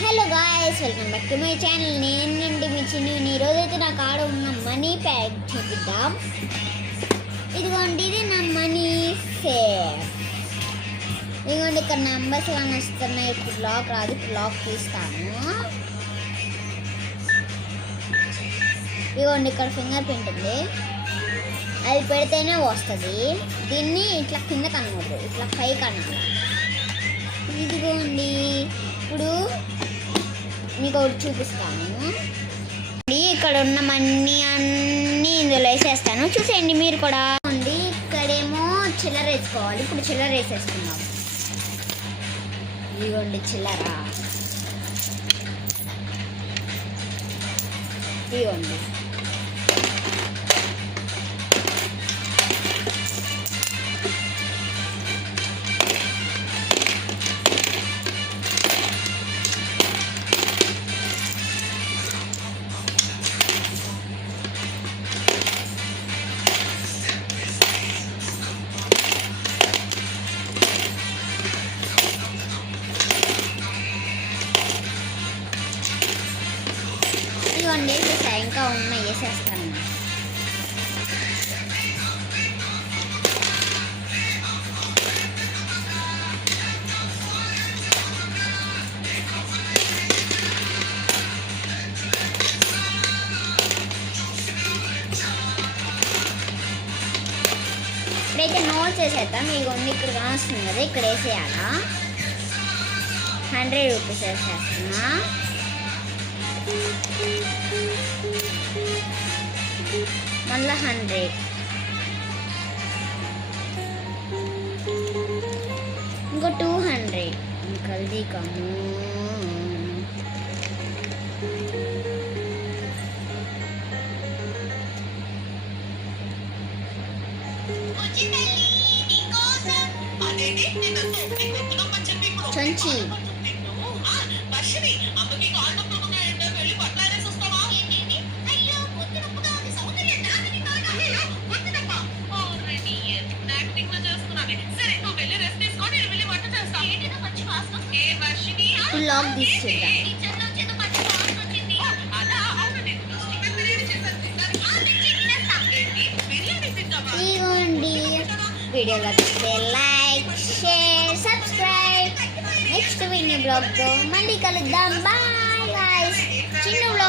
Hello guys, welcome back to my channel. నేనండి మీ చిన్ని. ఈరోజైతే నా కాడ ఉన్న మనీ ప్యాక్ చూపిద్దాం. ఇదిగోండి, ఇది నా మనీ సేఫ్. ఇదిగోండి, ఇక్కడ నెంబర్స్ కానీ వస్తున్నాయి. ఇప్పుడు లాక్ రాదు, ఇప్పుడు లాక్ తీస్తాను. ఇదిగోండి, ఇక్కడ ఫింగర్ ప్రింట్ ఉంది, అది పెడితేనే వస్తుంది. దీన్ని ఇట్లా కింద కనకూడదు, ఇట్లా పైకి అనాలి. ఇదిగోండి, ఇప్పుడు మీకు ఒకటి చూపిస్తాను. ఇక్కడ ఉన్న మనీ అన్నీ ఇందులో వేసేస్తాను, చూసేయండి మీరు కూడా. ఉంది ఇక్కడేమో చిల్లర వేసుకోవాలి. ఇప్పుడు చిల్లర వేసేసుకుందాం. ఇదిగోండి చిల్లర, ఇదిగోండి. ఇదిగోండి, ఇంకా ఉన్నాయి, వేసేస్తాను. ఇప్పుడైతే నోట్ చేసేద్దాం. ఇదిగోండి, ఇక్కడ కాస్తుంది కదా, ఇక్కడ వేసేయాలా. 100 రూపీస్ వేసేస్తున్నా. మళ్ళీ 100, ఇంకో 200. కల్దీ కము. చంచి లాక్ తీసుకుందాం. ఇవ్వండి, వీడియోలో like, share, subscribe. Next video బ్లాగ్తో మళ్ళీ కలుద్దాం. Bye guys. చిన్న బ్లాగ్.